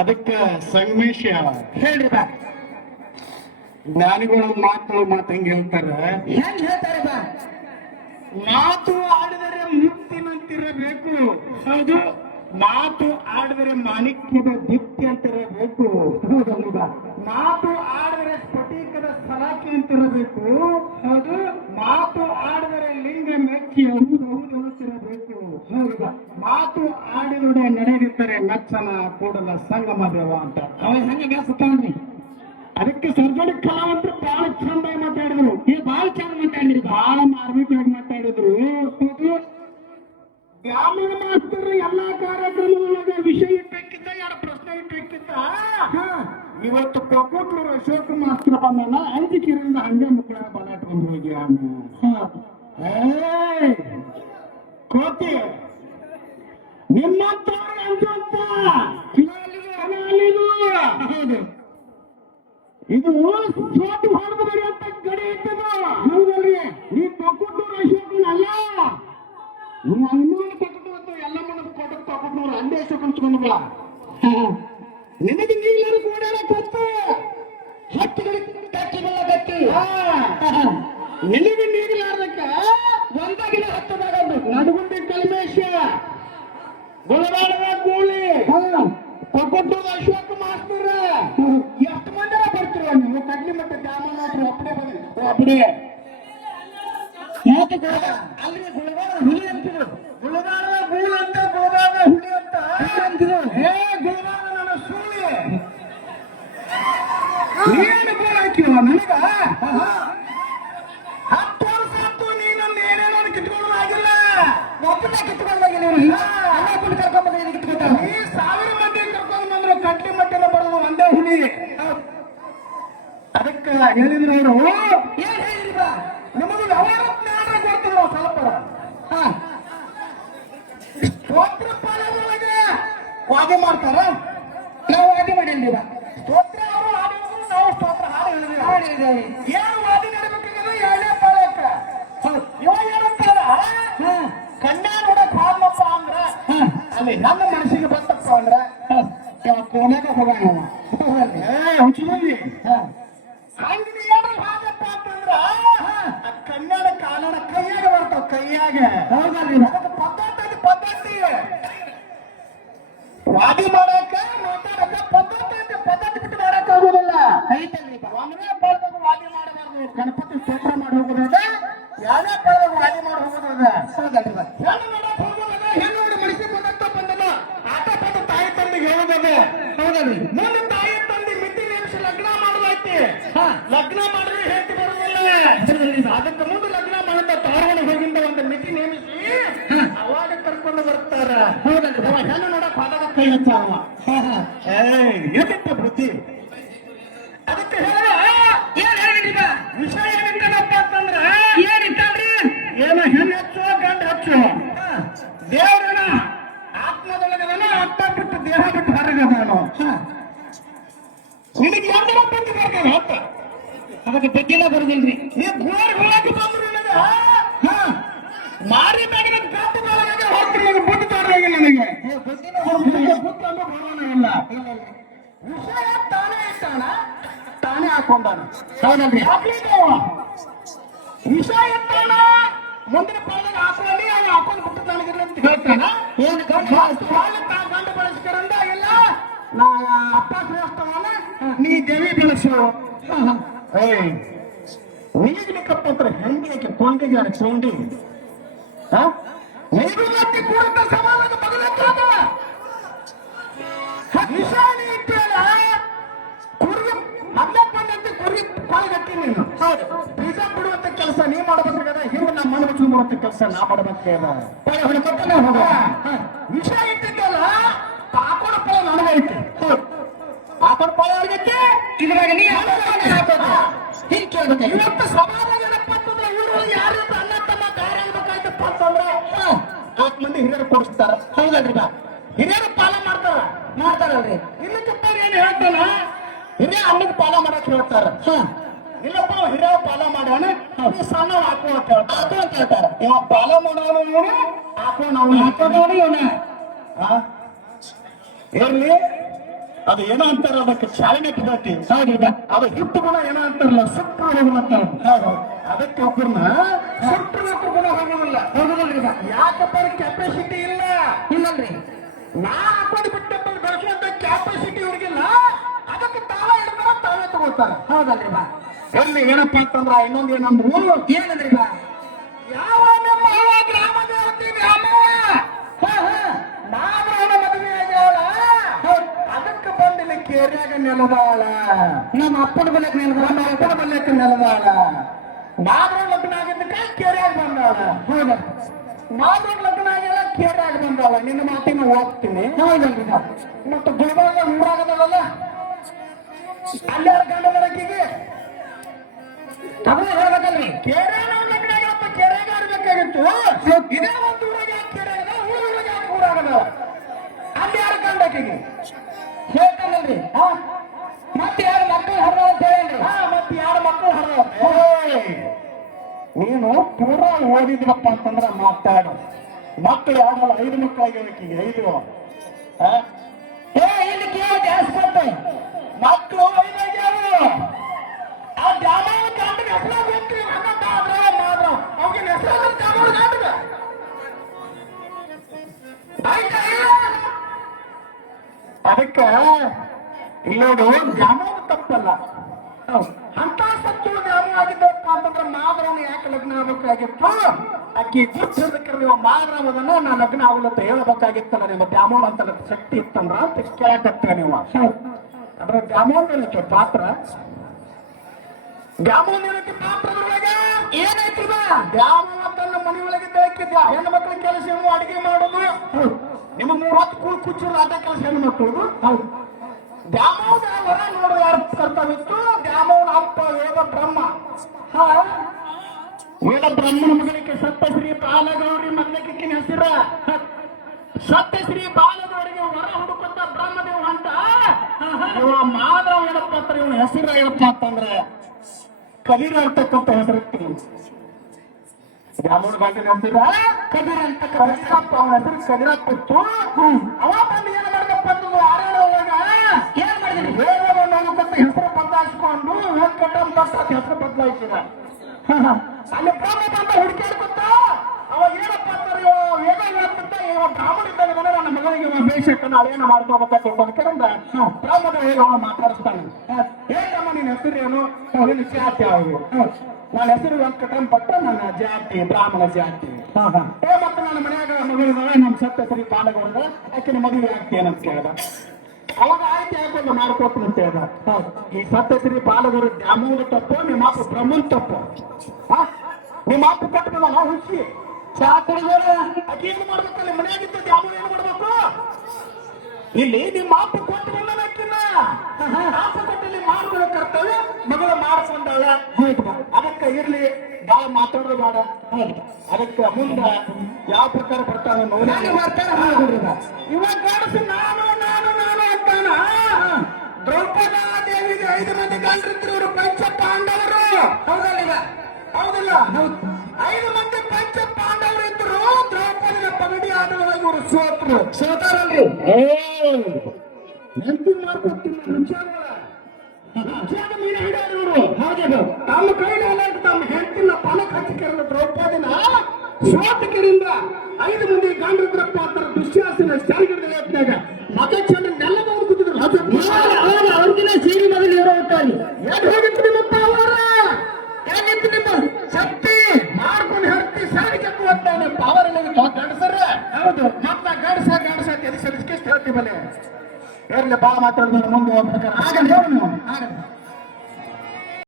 ಅದಕ್ಕೆ ಸಂಗಮೇಶ ಹೇಳ್ರಿ ಬಾ. ಜ್ಞಾನಿಗಳು ಮಾತು ಹೆಂಗ್ ಹೇಳ್ತಾರ, ಹೆಂಗ್ ಹೇಳ್ತಾರೆ ಬಾ. ಮಾತು ಆಡಿದರೆ ಮುತ್ತಿನಂತಿರಬೇಕು. ಹೌದು, ಮಾತು ಆಡಿದರೆ ಮಾಣಿಕ್ಯದ ದಿತ್ಯ ಅಂತಿರಬೇಕು. ಹೌದಲ್ರಿ ಬಾ. ಮಾತು ಆಡಿದರೆ ಸ್ಫಟಿಕದ ಸಲಾಕಿ ಅಂತಿರಬೇಕು. ಹೌದು, ಮಾತು ಆಡಿದರೆ ಲಿಂಗ ಮೆಚ್ಚಿ ಹೌದು ಹೌದು ಅಂತಿರಬೇಕು. ಹೌದು ಬಾ. ಮಾತು ಆಡಿದೊಡೆ ನಡೆದಿದ್ದರೆ ಮೆಚ್ಚನ ಕೂಡಲ ಸಂಗಮ ದೇವ ಅಂತ. ಅವ ಹೆಂಗ ಬೇಸುತ್ತಾನ್ರಿ. ಅದಕ್ಕೆ ಸರ್ಜರಿ ಕಲಾವಂತರು ಬಹಳ ಚಂದಾಗಿ ಮಾತಾಡಿದ್ರು. ಬಹಳ ಚಂದ ಮಾತಾಡಿದ್ರಿ, ಬಹಳ ಮಾರ್ಮಿಕವಾಗಿ ಮಾತಾಡಿದ್ರು. ಗ್ರಾಮೀಣ ಮಾಸ್ತರು ಎಲ್ಲಾ ಕಾರ್ಯಕ್ರಮದೊಳಗೆ ವಿಷಯ ಇಟ್ಟಕ್ಕಿದ್ದ, ಯಾರ ಪ್ರಶ್ನೆ ಇಟ್ಟಕ್ಕಿದ್ದ. ಇವತ್ತು ಕೊಕ್ಕೂಟ್ಲೂರು ಅಶೋಕ ಮಾಸ್ತರ ಬಂದನ, ಅಂಜಿಕಿರಿಂದ ಹಂಗೆ ಮುಕ್ಕಳ ಬಲಾಟ್ಕೊಂಡು ಹೋಗಿ ಕೋತಿ ನಿಮ್ಮಂತ ಅಂಜಂತ ಹೌದು. ಇದು ಸೋಟು ಹೊಡೆದು ಬರೆಯುವಂತ ಗಡಿ ಇರ್ತದ. ಹೌದಲ್ರಿ, ಈ ಕೊಕ್ಕೂಟೂರು ಅಶೋಕನ ಅಲ್ಲ, ಇನ್ನೊಂದು ಕೊಕ್ಕೂಟು ಎಲ್ಲ ಮುಂದೆ ಕೊಟ್ಟು ಕೊಕ್ಕೂಟೂರು ಅಂದೇ ಅಶೋಕ ಹಂಚ್ಕೊಂಡು ಬಾ. ನಿನಗೆ ನೀರು ಗೋಡೆಲ್ಲ ಕೊಟ್ಟು ಹತ್ತಿಗಳಿಗೆ ಕಟ್ಟಿಗಳ ಗಟ್ಟಿ. ನಿನಗೆ ನೀರಿಲಾರ್ದಕ್ಕ ಒಂದಾಗಿನ ಹತ್ತದಾಗ ನಡುಗುಂಡಿ ಕಲ್ಮೇಶ, ಗುಳಬಾಡದ ಗೂಳಿ, ಕೊಕ್ಕೂಟೂರು ಅಶೋಕ ಮಾಸ್ತರ. ಎಷ್ಟು ಮಂದಿ ಬರ್ತೀರ ನೀವು? ಕಡ್ಲಿ ಮತ್ತೆ ದಾಮನಾಟ್ರಿ ಒಬ್ಬನೇ ಬಂದ್ರಿ. ಒಬ್ಬನೇ ಅಲ್ಲಿ ಗುಳಬಾಡ ಹುಲಿ ಅಂತಿದ್ರು. ಗುಳಬಾಡದ ಗೂಳಿ ಅಂತ, ಗುಳಬಾಡ ಹುಲಿ ಅಂತ ಅಂತಿದ್ರು. ಗುಳಬಾಡ ನನ್ನ ಸೂಳಿ ಏನು ಗೋಳ ಹಾಕಿವ ನನಗ? 10 ವರ್ಷ ಆಯ್ತು ನೀನೊಂದು ಏನೇನೋ ಕಿತ್ಕೊಳ್ಳೋದು ಆಗಿಲ್ಲ. ಒಬ್ಬನೇ ಕಿತ್ಕೊಂಡಾಗಿಲ್ಲ. ಅಲ್ಲೊಬ್ಬನ ಕರ್ಕೊಂಡ್ಬಂದ್ರೆ ಕಿತ್ಕೊತಾರ. ಈ 1000 ಮಂದಿ ಕರ್ಕೊಂಡು ಬಂದ್ರು, ಕಟ್ಲಿ ಮಟ್ಟಿನ ಬರೋದು ಒಂದೇ ಹುಲಿ. ಅದಕ್ಕೆ ಹೇಳಿದ್ರು ಅವರು, ಏನ್ ಹೇಳಿದ್ರಿ ಬಾ. ನಿಮಗೆ ವ್ಯವಹಾರ ಜ್ಞಾನ ಕೊಡ್ತೀವಿ ನಾವು ಸ್ವಲ್ಪ. ಸ್ತೋತ್ರ ಪಾಲನೊಳಗೆ ವಾದ ಮಾಡ್ತಾರ, ನಾವು ವಾದಿ ಮಾಡಿಲ್ರಿ ಬಾ. ಸ್ತೋತ್ರ ಅವರು ಹಾಡಿದ್ರು, ನಾವು ಸ್ತೋತ್ರ ಹಾಡು ಹೇಳಿದ್ವಿ. ಏನು ವಾದಿ ನಡಬೇಕಾದ್ರೆ 2ನೇ ಪಾಲಕ ಇವ ಏನಂತಾರ, ಕನ್ಯಾ ನೋಡಕ್ ಹಾಡ್ನಪ್ಪ ಅಂದ್ರ ಅಲ್ಲಿ ನನ್ನ ಮನಸ್ಸಿಗೆ ಬಂತಪ್ಪ ಅಂದ್ರ ಕೋನ್ಯಾಗ ಹೋಗೋಣ. ಹುಚ್ಚಿ ಹಂಗೆ ಏನಾರ ಹಾಗಪ್ಪ ಅಂತಂದ್ರ ಕನ್ಯಾನ ಕಾಲನ ಕೈಯಾಗ ಬರ್ತಾವ, ಕೈಯಾಗ. ಹೌದಲ್ರಿ, ಅದಕ್ಕೆ ಪದ್ಧತಿ ವಾದಿ ಮಾಡಾಕ ಮಾತಾಡಕ ಪದ್ಧತಿ ಬಿಟ್ಟು ಮಾಡಕ್ ಆಗೋದಿಲ್ಲ. ಐತಲ್ರಿ ಬಾ. 1ನೇ ಪಾಲದಾಗ ವಾದಿ ಮಾಡಬಾರ್ದು. ಗಣಪತಿ ಸ್ತೋತ್ರ ಮಾಡಿ ಹೋಗೋದ, 2ನೇ ಪಾಲದಾಗ ವಾದಿ ಮಾಡಿ ಹೋಗೋದ. ಹೌದಲ್ರಿ ಬಾ. ಹೆಣ್ಣು ನೋಡಕ್ ಹೋಗೋದ, ಹೆಣ್ಣು ನೋಡಿ ಮನಸ್ಸಿಗೆ ಬಂದಂತ ಬಂದದ ಆಟ ಬಂದ ತಾಯಿ ತಂದಿಗೆ ಹೇಳೋದದ. ಹೌದಲ್ರಿ, ಮುಂದೆ ತಾಯಿ ತಂದಿ ಮಿತಿ ನೇಮಿಸಿ ಲಗ್ನ ಮಾಡೋದೈತಿ. ಲಗ್ನ ಮಾಡಿದ್ರೆ ಹೇಳ್ತಿ ಬರೋದಿಲ್ಲ. ಅದಕ್ಕೆ ಮುಂದೆ ಲಗ್ನ ಮಾಡಂತ ತಾರವಣ ಹೋಗಿಂದ ಒಂದು ಮಿತಿ ನೇಮಿಸಿ ಅವಾಗ ಕರ್ಕೊಂಡು ಬರ್ತಾರ. ಹೌದಲ್ರಿ ಬಾ. ಹೆಣ್ಣು ನೋಡಕ್ ಹೋದಾಗ ಕೈ ಹಚ್ಚಾವ. ಎದಿತ್ತು ಬುದ್ಧಿ. ಅದಕ್ಕೆ ಹೇಳ, ಏನ್ ಹೇಳಿದ್ರಿ ಬಾ. ವಿಷಯ ಏನಿತ್ತಪ್ಪ ಅಂತಂದ್ರ, ಏನಿತ್ತಲ್ರಿ, ಏನೋ ಹೆಣ್ಣು ಹಚ್ಚು ಗಂಡು ಹಚ್ಚು, ದೇವ್ರನ ಆತ್ಮದೊಳಗದನ, ಆತ್ಮ ಬಿಟ್ಟು ದೇಹ ಬಿಟ್ಟು ಹೊರಗದನು. ನಿನಗೆ ಯಾವ ಬಂದು ಬರ್ತಾರೆ ಹೊತ್ತ ಅದಕ್ಕೆ ತೆಗ್ಗಿಲ್ಲ ಬರುದಿಲ್ರಿ. ಈ ಗೋಳಾಗಿ ಬಂದ್ರು ನನಗೆ ಮಾರಿ ಮ್ಯಾಗಿನ ಕಾಪುಗಳಿಗೆ ಹೋಗ್ತೀನಿ. ನನಗೆ ಬುದ್ಧಿ ತೋರಿಲ್ಲ, ನನಗೆ ಬುದ್ಧಿ ಅಂದ್ರೆ ಭಗವಾನ ಇಲ್ಲ. ವಿಷಯ ತಾನೇ ಇಟ್ಟಾನ, ತಾನೇ ಹಾಕೊಂಡಾನ. ಹೌದಲ್ರಿ, ವಿಷಯ ಇಟ್ಟಾನ, ಮುಂದಿನ ಪಾಲನೆ ಹಾಕೊಳ್ಳಿ, ಅವ್ನು ಹಾಕೊಂಡು ಬಿಟ್ಟು ನನಗಿಲ್ಲ ಅಂತ ಹೇಳ್ತಾನ. ಏನು ಗಂಡು ಗಂಡು ಬಳಸ್ಕರಂದ ಇಲ್ಲ, ನಾ ಅಪ್ಪ ಶ್ರೇಷ್ಠವನ, ನೀ ದೇವಿ ಬೆಳೆಸು. ನೀಗಲಿಕ್ಕಪ್ಪ ಅಂತ ಹೆಂಗೆ ಕೊಂಡಿಗೆ ಕೊಂಡಿ ನೀಗುಲಕ್ಕೆ ಕೂಡಂತ ಸಮಾಜದ ಬದಲಾಗ್ತದ. ವಿಷಾಣಿ ಇಟ್ಟಲ್ಲ, ಕುರ್ಗಿ ಮೊದಲೇ ಬಂದಂತೆ ಕುರ್ಗಿ ಪಾಲ್ಗಟ್ಟಿ ನೀನು. ಹೌದು, ಬೀಜ ಬಿಡುವಂತ ಕೆಲಸ ನೀ ಮಾಡಬೇಕಾದ, ಹಿಂದೆ ನಮ್ಮ ಮನೆ ಮುಚ್ಚು ಬರುವಂತ ಕೆಲಸ ನಾ ಮಾಡಬೇಕಾದ. ಕೊಟ್ಟನೆ ಹೋಗ. ವಿಷ ಇಟ್ಟಿದ್ದಲ್ಲ, ಹಾಕೋಣ ಫಲ ನನಗೈತಿ. ಹಾಕೋಣ ಫಲ ಆಗೈತಿ. ಇದ್ರಾಗ ನೀ ಹಿಂಗ್ ಕೇಳ್ಬೇಕು. ಇವತ್ತು ಸಮಾಜ ಏನಪ್ಪ ಅಂತಂದ್ರೆ ಇವರು ಯಾರಿಂದ ಅನ್ನ ತಮ್ಮ ದಾರ ಅನ್ಬೇಕಾಯ್ತಪ್ಪ ಅಂತಂದ್ರೆ 4 ಮಂದಿ ಹಿರಿಯರು ಕೊಡಿಸ್ತಾರ. ಹೌದಲ್ರಿ ಬಾ. ಹಿರಿಯರು ಪಾಲ ಮಾಡ್ತಾರಲ್ರಿ. ಇಲ್ಲಕ್ಕಪ್ಪ ಏನ್ ಹೇಳ್ತಾನ, ಹಿರಿಯ ಅನ್ನಕ್ಕೆ ಪಾಲ ಮಾಡಕ್ ಹೇಳ್ತಾರ. ಇಲ್ಲಪ್ಪ ಹಿರಿಯ ಪಾಲ ಮಾಡೋಣ, ಸಣ್ಣ ಹಾಕು ಅಂತ ಹೇಳ್ತಾರ. ಇವ ಪಾಲ ಮಾಡೋನು ಇವನು, ಹಾಕೋಣ ಅವನು, ಹಾಕೋದವನು ಇವನ. ಇರ್ಲಿ ಅದು ಏನೋ ಅಂತಾರ ಅದಕ್ಕೆ ಚಾಲನೆ ಪದ್ಧತಿ ಹೌದಾ ಅದು ಹಿಟ್ಟು ಗುಣ ಏನೋ ಅಂತಾರಲ್ಲ ಸುಟ್ಟು ಹೋಗುವಂತ ಹೌದು ಅದಕ್ಕೆ ಒಬ್ಬರನ್ನ ಸುಟ್ಟು ಗುಣ ಹೋಗೋದಿಲ್ಲ ಹೌದಲ್ರಿ ಬಾ ಯಾಕಪ್ಪ ಕೆಪಾಸಿಟಿ ಇಲ್ಲ ಇಲ್ಲಲ್ರಿ ನಾ ಹಾಕೊಂಡು ಬಿಟ್ಟಪ್ಪ ಬೆಳೆಸುವಂತ ಕೆಪಾಸಿಟಿ ಇವ್ರಿಗಿಲ್ಲ ಅದಕ್ಕೆ ತಾವೇ ಹಿಡ್ತಾರ ತಾವೇ ತಗೋತಾರ ಹೌದಲ್ರಿ ಬಾ ಎಲ್ಲಿ ಏನಪ್ಪಾ ಅಂತಂದ್ರ ಇನ್ನೊಂದು ಏನಂದ್ರು ಏನಂದ್ರಿ ಬಾ ಯಾವ ನಿಮ್ಮ ಯಾವ ಗ್ರಾಮದ ಹೇಳ್ತೀವಿ ಮಾಧವನ ಮದುವೆ ಆಗ್ಯಾಳ ಅದಕ್ಕೆ ಬಂದಿಲ್ಲ ಕೇರ್ಯಾಗ ನೆಲದಾಳ ನಮ್ಮ ಅಪ್ಪನ ಬಲಕ್ ನಮ್ಮ ಅಪ್ಪನ ಬಲ್ಯಕ್ಕೆ ನೆಲದಾಳ ಮಾಧವ ಲಗ್ನ ಆಗಿದ್ದಕ್ಕೆ ಕೇರ್ಯಾಗ ಬಂದಾಳ ಹೌದಾ ಮಾಧವ ಲಗ್ನ ಆಗ್ಯಾಳ ಕೇರ್ಯಾಗ ಬಂದಾಳ ನಿನ್ನ ಮಾತಿನ ಹೋಗ್ತೀನಿ ಹೌದಲ್ರಿ ಬಾ ಮತ್ತು ಗುಲ್ಬರ್ಗ ಊರಾಗದಲ್ಲ ಅಲ್ಲಿ ಗಂಡ ಬರಕಿಗೆ ತಮ್ಮ ಹೇಳ್ಬೇಕಲ್ರಿ ಕೇರ್ಯಾಗ ಲಗ್ನ ಆಗ್ಯಪ್ಪ ಕೇರ್ಯಾಗ ಇರ್ಬೇಕಾಗಿತ್ತು ಇದೇ ಒಂದು ಊರಾಗ ಕೇರ್ಯಾಗ ಊರಾಗ ಊರಾಗದ ಅಲ್ಲಿ ಯಾರು ಗಂಡಕಿಗೆ ಹೇಳ್ತಾನಲ್ರಿ ಮತ್ತೆ ಯಾರು ಮಕ್ಕಳು ಹರ್ದ ಅಂತ ಹೇಳಿ ಮತ್ತೆ ಯಾರು ಮಕ್ಕಳು ಹರ ನೀನು ಪೂರ ಓದಿದ್ರಪ್ಪ ಅಂತಂದ್ರ ಮಾತಾಡು ಮಕ್ಕಳು ಯಾವಲ್ಲ 5 ಮಕ್ಕಳಾಗಿರ್ಬೇಕೀಗ 5 ಇಲ್ಲಿ ಕೇಳಿ ಜಾಸ್ತಿ ಕೊಟ್ಟು ಮಕ್ಕಳು 5 ಆಗ್ಯಾವ ಆ ದ್ಯಾಮವ್ವ ಗಂಡನ ಹೆಸರಾಗ ಹೋಗ್ತೀವಿ ಹಂಗಂತ ಆದ್ರೆ ಮಾತ್ರ ಅವ್ಗೆ ಹೆಸರಾಗ ದ್ಯಾಮವ್ವ ಗಂಡಗ ಅದಕ್ಕೆ ಇಲ್ಲೋಡು ದ್ಯಾಮವ್ವ ತಪ್ಪಲ್ಲ ಅಂತ ಸತ್ತು ದ್ಯಾಮವ್ವ ಆಗಿದ್ದಪ್ಪ ಅಂತಂದ್ರೆ ಮಾದ್ರವನ್ನ ಯಾಕೆ ಲಗ್ನ ಆಗ್ಬೇಕಾಗಿತ್ತು ಅಕ್ಕಿ ಗುರ್ತಿರ್ಬೇಕ್ರೆ ನೀವು ಮಾದ್ರವದನ್ನ ನಾ ಲಗ್ನ ಆಗಲತ್ತ ಹೇಳ್ಬೇಕಾಗಿತ್ತಲ್ಲ ನಿಮ್ಮ ದ್ಯಾಮವ್ವ ಅಂತ ಶಕ್ತಿ ಇತ್ತಂದ್ರ ಅಂತ ಕೇಳಕತ್ತ ನೀವು ಅದ್ರ ದ್ಯಾಮವ್ವ ಪಾತ್ರ ದ್ಯಾಮವ್ವನಕ್ಕೆ ಪಾತ್ರದೊಳಗೆ ಏನೈತಿ ಬಾ ದ್ಯಾಮವ್ವ ತನ್ನ ಮನೆ ಒಳಗೆ ಬೆಳಕಿದ್ದ ಹೆಣ್ಣು ಮಕ್ಕಳ ಕೆಲಸ ಏನು ಅಡಿಗೆ ಮಾಡೋದು ನಿಮ್ಮ 3 ಹೊತ್ತು ಕುಚ್ಚಿಲ್ಲ ಅದ ಕೆಲಸ ಹೆಣ್ಣು ಮಕ್ಕಳು ಹೌದು ದ್ಯಾಮವ್ವನ ಹೊರ ನೋಡುವ ಯಾರು ಕರ್ತವಿತ್ತು ದ್ಯಾಮವ್ವನ ಅಪ್ಪ ವೇದ ಬ್ರಹ್ಮ ವೇದ ಬ್ರಹ್ಮನ ಮಗಳಿಗೆ ಸಪ್ತಶ್ರೀ ಬಾಲಗೌರಿ ಮಗನಿಕ್ಕಿನ ಹೆಸರ ಸಪ್ತಶ್ರೀ ಬಾಲಗೌರಿಗೆ ಹೊರ ಹುಡುಕುತ್ತ ಬ್ರಹ್ಮದೇವ ಅಂತ ಇವ ಮಾಧವ ಏನಪ್ಪ ಅಂತ ಇವನ ಹೆಸರು ಏನಪ್ಪ ಅಂತಂದ್ರೆ ಕಬೀರ ಅಂತಕ್ಕಂಥ ಹೆಸರಿತ್ತು ದ್ಯಾಮವ್ವನ ಗಂಡನ ಹೆಸರ ಕಬೀರ ಅಂತ ಕಬೀರಪ್ಪ ಅವನ ಹೆಸರು ಕಬೀರಪ್ಪ ಇತ್ತು ಅವ ಬಂದು ಏನ್ ಮಾಡ್ದಪ್ಪ ಅಂತಂದ್ರೆ ಆರೇಳ ಒಳಗ ಏನ್ ಮಾಡಿದ್ರಿ ವೇದವನ್ನು ಅನ್ನೋದಕ್ಕೆ ಹೆಸರು ಬದಲಾಯಿಸ್ಕೊಂಡು ವೆಂಕಟಂ ಭಟ್ ಅಂತ ಹೆಸರು ಬದಲಾಯಿಸಿದ ಅಲ್ಲಿ ಬ್ರಾಹ್ಮಣ ಅಂತ ಹುಡುಕಾಡ್ಕೊತ ಅವ ಏನಪ್ಪ ಅಂತಾರೆ ಇವ ವೇದ ಹೇಳ್ತಿದ್ದ ಇವ ಬ್ರಾಹ್ಮಣ ಇದ್ದಾಗ ನನ್ನ ಮಗಳಿಗೆ ಇವ ಬೇಷಕ್ಕನ್ನ ಅಳೇನ ಮಾಡ್ಕೋಬೇಕಂತ ಬ್ರಾಹ್ಮಣ ಹೇಳಿ ಅವ ಮಾತಾಡಿಸ್ತಾನೆ ಹೇಗಮ್ಮ ನಿನ್ನ ಹೆಸರು ಏನು ನಿನ್ನ ಜಾತಿ ಯಾವುದು ನನ್ನ ಹೆಸರು ವೆಂಕಟಂ ಭಟ್ ನನ್ನ ಜಾತಿ ಬ್ರಾಹ್ಮಣ ಜಾತಿ ಮತ್ತೆ ನನ್ನ ಮನ್ಯಾಗ ಮಗಳಿದಾವೆ ನಮ್ಮ ಸತ್ತ ಸರಿ ಬಾಲಗೌಡ ಆಕಿನ ಮದುವೆ ಆಗ್ತೇನಂತ ಕೇಳ್ದ ಅವಾಗ ಆಯ್ತು ಯಾಕೊಂಡು ಮಾಡ್ಕೊತೀನಿ ಅಂತ ಹೇಳ್ದ ಈ ಸಪ್ತಶ್ರೀ ಬಾಲಗರು ದ್ಯಾಮವ್ವನ ತಪ್ಪು ನಿಮ್ಮ ಅಪ್ಪ ಬ್ರಹ್ಮನ್ ತಪ್ಪು ನಿಮ್ಮ ಅಪ್ಪ ಕೊಟ್ಟು ನಾವು ಹುಚ್ಚಿ ಚಾ ಕುಡಿದಾರ ಅಕ್ಕಿ ಏನು ಮಾಡ್ಬೇಕಲ್ಲ ಮನೆಯಾಗಿದ್ದ ದ್ಯಾಮವ್ವ ಏನು ಮಾಡ್ಬೇಕು ಇಲ್ಲಿ ನಿಮ್ಮ ಅಪ್ಪ ಕೊಟ್ಟು ಬಂದ ಅಕ್ಕಿನ ಅಪ್ಪ ಕೊಟ್ಟಲ್ಲಿ ಮಾಡ್ಕೊಳ್ಳೋ ಕರ್ತವ್ಯ ಮಗಳು ಮಾಡಿಸ್ಕೊಂಡಾಳ ಅದಕ್ಕೆ ಇರ್ಲಿ ಬಾಳ ಮಾತಾಡೋದು ಬೇಡ ಅದಕ್ಕೆ ಮುಂದ ಯಾವ ಪ್ರಕಾರ ಬರ್ತಾನೆ ನೋಡಿ ಮಾಡ್ತಾರ ಇವಾಗ ಕಾಣಿಸಿ ನಾನು ಅಂತಾನ ದ್ರೌಪದಾ ದೇವಿಗೆ 5 ಮಂದಿ ಗಂಡರಿದ್ರು ಇವರು ಪಂಚ ಪಾಂಡವರು ಹೌದಲ್ಲ ಹೌದಿಲ್ಲ 5 ಮಂದಿ ಪಂಚ ಪಾಂಡವರು ಇದ್ರು ದ್ರೌಪದಿಯ ಪಗಡಿ ಆಡುವಾಗ ಇವರು ಸೋತಾರಲ್ರಿ ನೆನಪು ಮಾಡ್ಕೊಡ್ತೀನಿ ಮೀನ ಹಿಡಿಯಾರ ಇವರು ಹೌದು ತಮ್ಮ ಕೈಲಿ ತಮ್ಮ ಹೆಂಡತಿನ ಪಾಲಕ್ ಹಚ್ಚಿಕೆರಲು ದ್ರೌಪದಿನ ಸೋತಕರಿಂದ 5 ಮಂದಿ ಗಂಡರಿದ್ರಪ್ಪ ಅಂತಾರೆ ದುಶ್ಯಾಸನ ಶಾರಿಗಿಡದ ಯತ್ನಾಗ ಮಗ ಚೆನ್ನೆಲ್ಲ ಬಂದು ಕೂತಿದ್ರು ಅವ್ರಿಗಿನ ಸೀರಿ ಮೊದಲು ಇರೋ ಹೋಗ್ತಾರೆ ಎಲ್ಲಿ ಹೋಗಿತ್ತು ನಿಮ್ಮಪ್ಪ ಅವರ ಹೇಗಿತ್ತು ನಿಮ್ಮ ಶಕ್ತಿ ಮಾಡ್ಕೊಂಡು ಹೇಳ್ತಿ ಸಾರಿಗೆ ಹೋಗ್ತಾನೆ ಪವರ್ ಗಂಡಸರ ಹೌದು ಮತ್ತ ಗಂಡಸ ಎದಿಸಲಿಕ್ಕೆ ಹೇಳ್ತೀವಲ್ಲೇ ಇರ್ಲಿ ಬಾಳ ಮಾತಾಡಿದ್ರೆ ಮುಂದೆ ಹೋಗ್ಬೇಕಾರೆ ಆಗಲ್ಲ